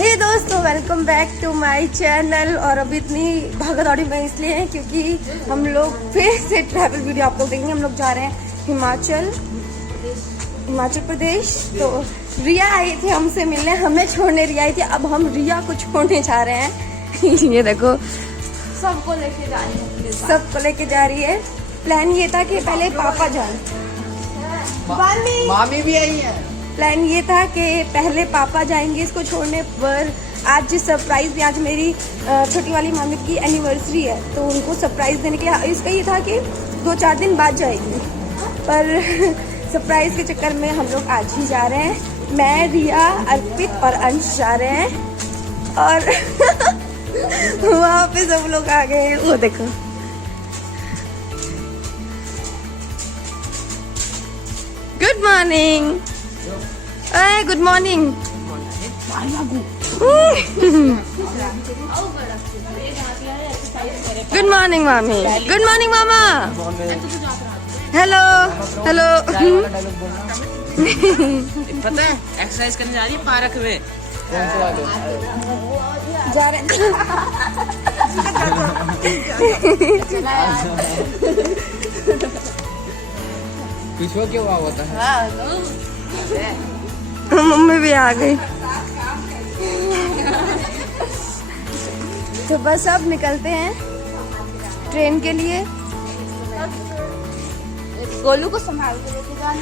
हे दोस्तों, welcome back to my channel. और अभी इतनी भागा दौड़ी में इसलिए है क्योंकि हम लोग फिर से ट्रैवल वीडियो आप लोग देखेंगे। हम लोग जा रहे हैं हिमाचल प्रदेश। तो रिया आई थी हमसे मिलने, हमें छोड़ने रिया आई थी, अब हम रिया को छोड़ने जा रहे हैं। ये देखो सबको लेके जा रही है, सबको लेके जा रही है। प्लान ये था कि पहले पापा जाए, मामी भी आई है। प्लान ये था कि पहले पापा जाएंगे इसको छोड़ने, पर आज सरप्राइज भी, आज मेरी छोटी वाली मामी की एनिवर्सरी है तो उनको सरप्राइज देने के लिए इसका ये था कि 2-4 दिन बाद जाएगी, पर सरप्राइज के चक्कर में हम लोग आज ही जा रहे हैं। मैं, रिया, अर्पित और अंश जा रहे हैं। और वहाँ पे सब लोग आ गए हैं, वो देखो। Good morning. Good morning. Good morning मामी। गुड मॉर्निंग मामा। Hello hello. पता है एक्सरसाइज करने जा रही है पार्क में। जा रहे पीछे क्यों हुआ होता है? मम्मी भी आ गई। तो बस अब निकलते हैं ट्रेन के लिए। गोलू को संभाल के लेके जाना है।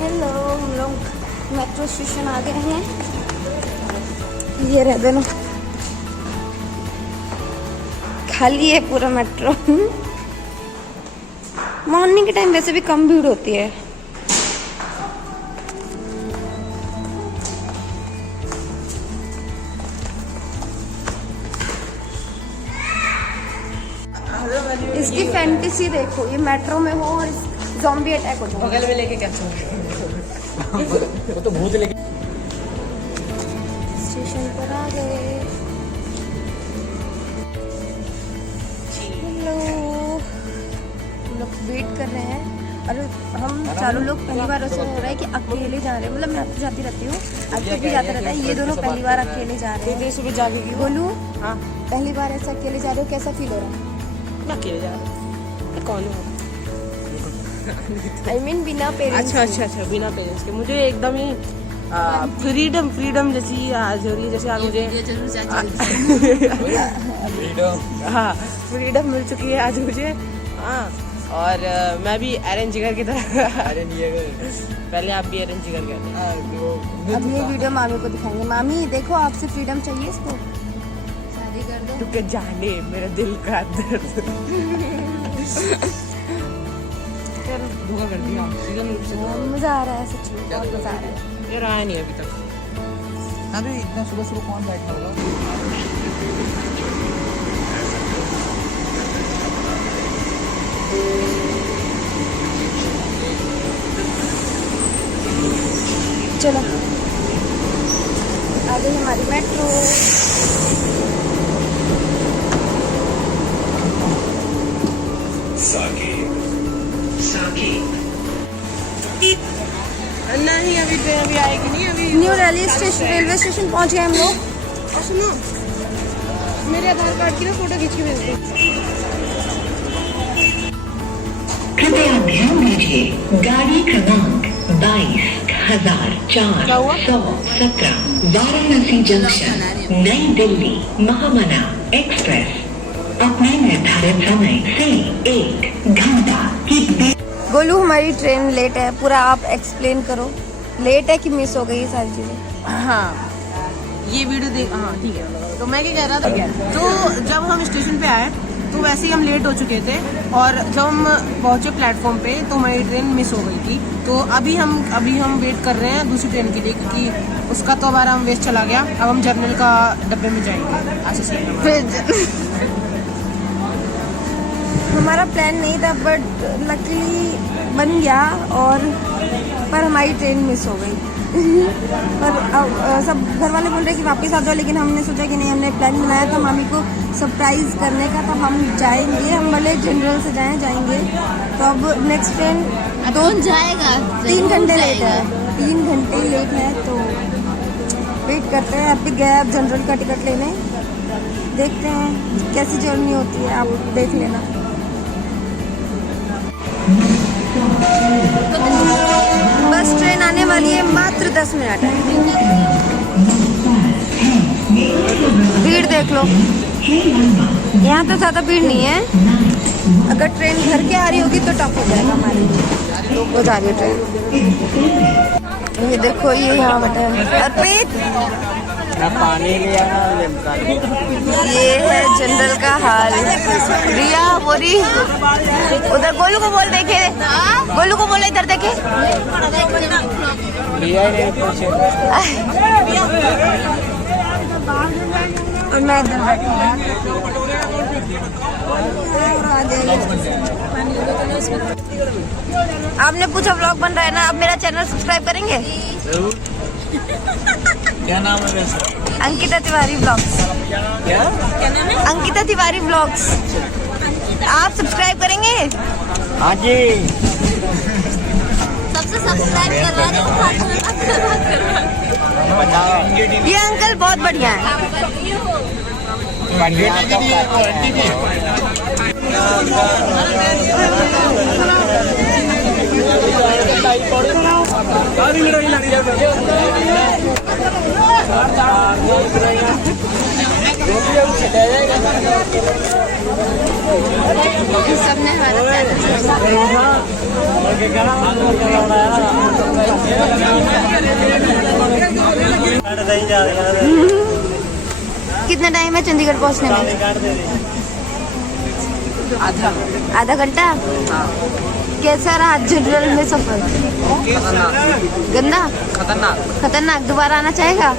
हेलो, हम लोग मेट्रो स्टेशन आ गए हैं। ये रह बेनो, खाली है पूरा मेट्रो। मॉर्निंग के टाइम वैसे भी कम भीड़ होती है। इसकी फैंटेसी देखो, ये मेट्रो में हो और ज़ॉम्बी अटैक हो जाए। बगल में लेके क्या वो तो भूत लेके। स्टेशन पर आ गए। हेलो, हम लोग वेट कर रहे हैं और हम चारों लोग पहली बार ऐसा हो रहा है कि अकेले जा रहे हैं। मतलब मैं तो जाती रहती हूँ, आज भी जाता रहता है, ये दोनों पहली बार अकेले जा रहे हैं। सुबह जागेगी। बोलूँ, हाँ, पहली बार ऐसा अकेले जा रहे हो, कैसा फील हो रहा है? मैं अकेले जा रहा हूँ। कौन है? I mean, बिना पेरेंट्स। अच्छा, बिना पेरेंट्स के मुझे एकदम ही फ्रीडम जैसी आज हो रही है। जैसे आज मुझे हाँ फ्रीडम मिल चुकी है आज मुझे। हाँ, और मैं भी अरेंज जिगर की तरह पहले आप भी अरेंज जिगर करते। अब ये वीडियो मामी को दिखाएंगे। मामी देखो, आपसे फ्रीडम चाहिए इसको, शादी कर दो। तू क्या जाने मेरा दिल का दर्द। धोखा कर दिया रूप से। मजा आ रहा है, सच में बहुत मजा आ रहा है। यार आया नहीं अभी तक। अरे इतना सुबह कौन बैठा होगा? चलो, आ गई हमारी मेट्रो। नहीं अभी ट्रेन अभी आएगी नहीं। अभी न्यू रेलवे स्टेशन पहुंच गए हम लोग। और सुनो, मेरे आधार कार्ड की ना फोटो खींच के भेज दो। कृपया ध्यान दीजिए, गाड़ी क्रमांक 22,417 वाराणसी जंक्शन नई दिल्ली महामना एक्सप्रेस अपने निर्धारित समय से 1 घंटा की। गोलू, हमारी ट्रेन लेट है, पूरा आप एक्सप्लेन करो। लेट है कि मिस हो गई ये सारी चीजें? हाँ, ये वीडियो देख। हाँ ठीक है। तो मैं क्या कह रहा था, तो जब हम स्टेशन पे आए तो वैसे ही हम लेट हो चुके थे, और जब हम पहुंचे प्लेटफॉर्म पे तो हमारी ट्रेन मिस हो गई थी। तो अभी हम वेट कर रहे हैं दूसरी ट्रेन के लिए, क्योंकि उसका तो हमारा हम वेस्ट चला गया। अब हम जर्नल का डब्बे में जाएंगे। ऐसे सीन हमारा प्लान नहीं था, बट लकीली बन गया। और पर हमारी ट्रेन मिस हो गई। पर सब घर वाले बोल रहे कि वापस आ जाओ, लेकिन हमने सोचा कि नहीं, हमने प्लान बनाया था मामी को सरप्राइज करने का, तो हम जाएंगे, हम भले जनरल से जाएंगे। तो अब नेक्स्ट ट्रेन कौन जाएगा 3 घंटे लेट है, 3 घंटे लेट है, तो वेट करते हैं। अभी गए अब जनरल का टिकट लेने, देखते हैं कैसी जर्नी होती है, आप देख लेना। बस ट्रेन आने वाली है, मात्र 10 मिनट है। भीड़ देख लो, यहाँ तो ज़्यादा भीड़ नहीं है। अगर ट्रेन भर के आ रही होगी तो टफ हो जाएगा हमारे लिए। वो जा रही है ट्रेन, ये देखो, ये यहाँ बैठा है अर्पित। पानी लिया ना, ये है जनरल का हाल। रिया बोरी, उधर गोलू को बोल, देखे गोलू को बोले, इधर देखे। लिया ही नहीं पूछे। और मैं इधर बैठी आपने पूछा व्लॉग बन रहा है ना, अब मेरा चैनल सब्सक्राइब करेंगे? क्या नाम है वैसे? अंकिता तिवारी व्लॉग्स। क्या नाम है? अंकिता तिवारी व्लॉग्स। आप सब्सक्राइब करेंगे? हाँ जी। सबसे सब्सक्राइब करवा दो। ये अंकल बहुत बढ़िया है। सबने हमारा कितना टाइम है चंडीगढ़ पहुंचने में? आधा घंटा। कैसा रहा जनरल में सफर? गंदा, खतरनाक। दोबारा आना चाहेगा?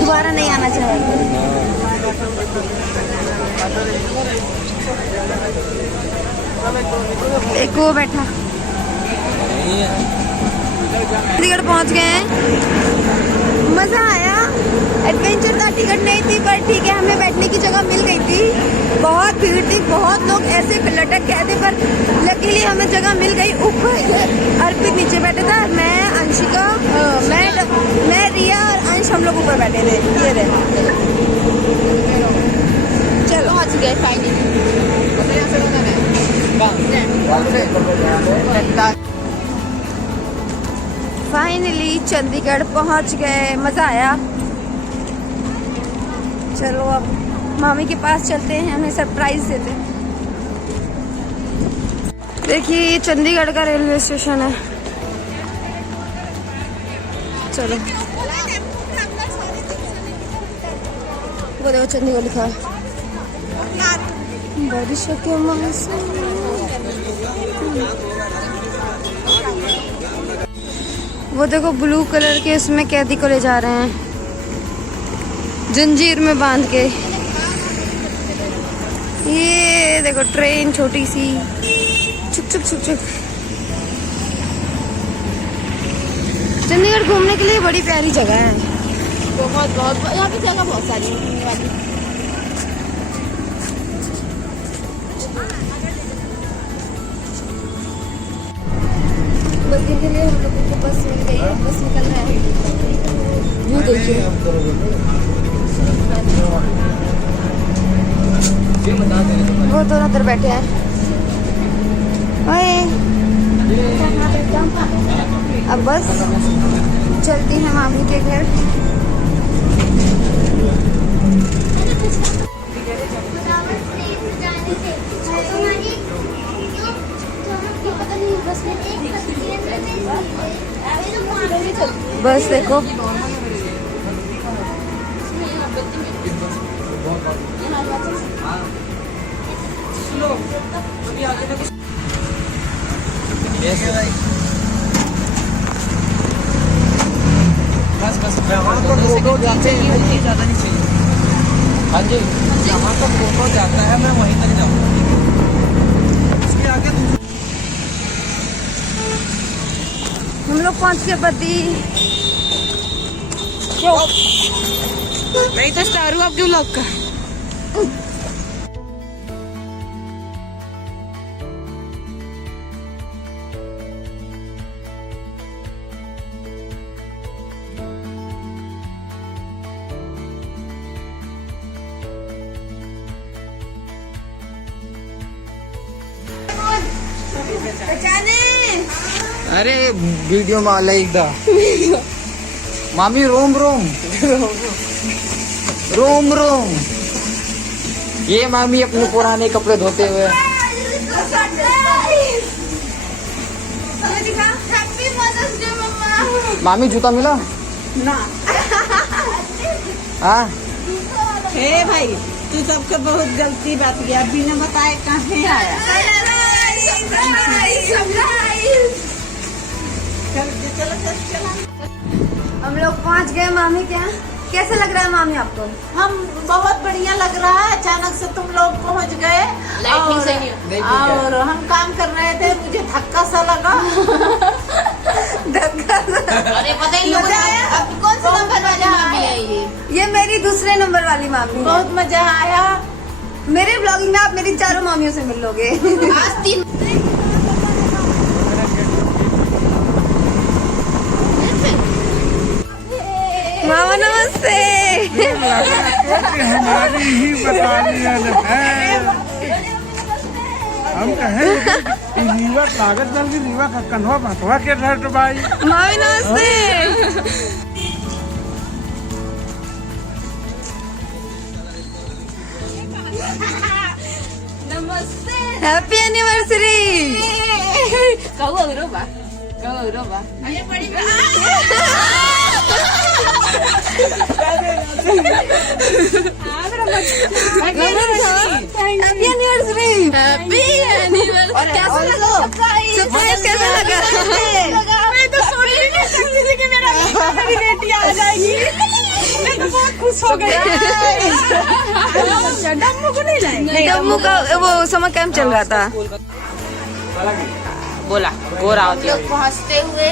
दोबारा नहीं आना चाहेगा। एक वो बैठा, चंडीगढ़ पहुंच गए हैं। मजा आया। एडवेंचर का टिकट नहीं थी, पर ठीक है, हमें बैठने की जगह मिल गई थी। बहुत भीड़ थी, बहुत लोग ऐसे लटक गए थे, पर लकीली हमें जगह मिल गई। ऊपर अर्पित नीचे बैठे था, मैं अंशिका, मैं रिया और अंश, हम लोग ऊपर बैठे थे। ये रहे, चलो पहुंच गए फाइनली। फाइनली चंडीगढ़ पहुंच गए। मजा आया। चलो अब मामी के पास चलते हैं, हमें सरप्राइज देते हैं। देखिए ये चंडीगढ़ का रेलवे स्टेशन है। चलो, वो देखो चंडीगढ़ लिखा है। बारिश के मौसम, वो देखो ब्लू कलर के इसमें कैदी को ले जा रहे हैं जंजीर में बांध के। ये देखो ट्रेन छोटी सी, छुक छुक छुक छुक। चंडीगढ़ घूमने के लिए बड़ी प्यारी जगह है। बहुत यहाँ पे जगह बहुत सारी है घूमने वाली। बस के लिए हम लोगों को बस मिल गई है, बस निकल रहा है। व्यू देखिए, वो दोनों उधर बैठे हैं। ओए, अब बस चलती है मामी के घर। बस देखो, बस यहाँ पर फोटो जाते हैं, ज़्यादा नहीं चाहिए। हाँ जी, यहाँ पर फोटो जाता है, मैं वहीं तक जाऊँगा। उसके आगे हम लोग पहुँच के बदी। मैं तो स्टार हूँ आपके व्लॉग का। पहचाने। अरे वीडियो में आला एकदा मामी रोम रोम रोम रोम। ये मामी अपने पुराने कपड़े धोते हुए। हैप्पी मदर्स डे मम्मा। मामी जूता मिला ना हाँ। हे भाई तू सबके बहुत गलती बात किया, बिना बताए कहाँ आया। हम लोग पहुंच गए मामी के यहाँ। कैसा लग रहा है मामी आपको? हम बहुत बढ़िया लग रहा है, अचानक से तुम लोग पहुंच गए लाइटिंग सही नहीं और हम काम कर रहे थे, मुझे धक्का सा लगा। अरे पता ही मजा आया। कौन सा नंबर वाली मामी है ये? ये मेरी दूसरे नंबर वाली मामी है। बहुत मजा आया। मेरे ब्लॉगिंग में आप मेरी चारों मामियों से मिल लोगे। आज 3 मामा नमस्ते। हमारी ही बटालियन है। हम कहें कि रीवा कागज दल की रीवा का कन्वा भतवा के रट भाई। मामी नमस्ते। Happy anniversary. Kau Eropa. Kau Eropa. Ayo padi. Happy anniversary. Happy anniversary. कैसा लगा? सरप्राइज कैसा लगा? मैं तो सोच ही नहीं सकती थी कि मेरी बेटी आ जाएगी। मैं तो बहुत खुश हो गई। डम्मू को नहीं लाए। जम्मू का वो समर कैंप चल रहा था। बोला वो रहा होती लोग पहुँचते हुए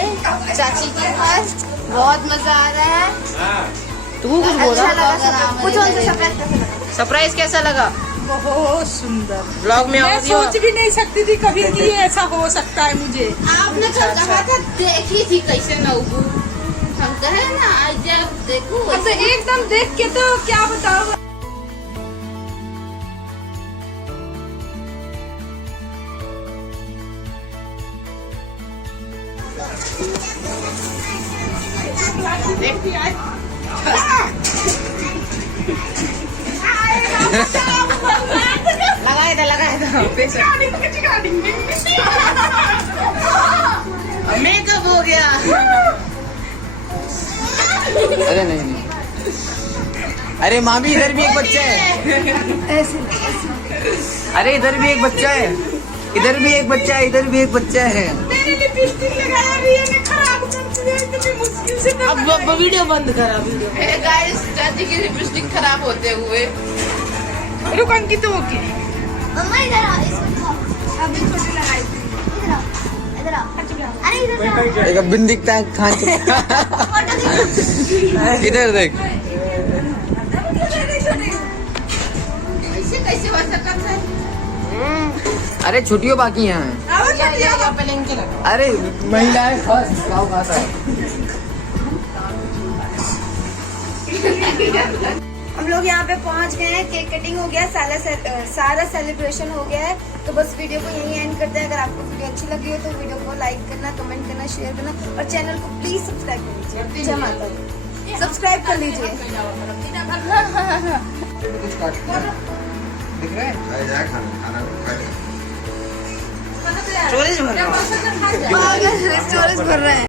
चाची के पास बहुत मजा आ रहा है। तू कुछ बोला? अच्छा लगा। कुछ उनसे सरप्राइज कैसा लगा? सरप्राइज कैसा लगा? बहुत सुंदर। ब्लॉग में मैं ऑडियो सोच भी नहीं सकती थी कभी कि ऐसा हो सकता है मुझे। आपने तो कहा था देखी थी कैसे नौकू, हम कहे ना आज जब देखू अब तो एकदम देख के तो क्या बताओ। लगाए था मेकअप हो गया। अरे नहीं अरे मामी इधर भी एक बच्चा है। अरे इधर भी एक बच्चा है, इधर भी एक बच्चा है, इधर भी एक बच्चा है। अब वीडियो बंद करा वीडियो। गाइस चाची की लिपस्टिक खराब होते हुए। रुक अंकित ओके। मम्मा इधर आओ, इसको अभी छोटी लगाई थी। इधर आओ। अरे इधर से एक बिंदी तक खान इधर देख। ऐसे कैसे हो सकता है? अरे छुट्टियों बाकी हैं। पहले इनके लगा। अरे महिलाएं फर्स्ट गाँव का था। हम लोग यहाँ पे पहुँच गए हैं। केक कटिंग हो गया, सारा सेलिब्रेशन हो गया है। तो बस वीडियो को यहीं एंड करते हैं। अगर आपको वीडियो अच्छी लगी हो तो वीडियो को लाइक करना, कमेंट करना, शेयर करना और चैनल को प्लीज सब्सक्राइब कर लीजिए। जय माता दी। सब्सक्राइब कर लीजिए। दिख रहा है? स्टोरेज भर रहा है। स्टोरेज भर रहे हैं।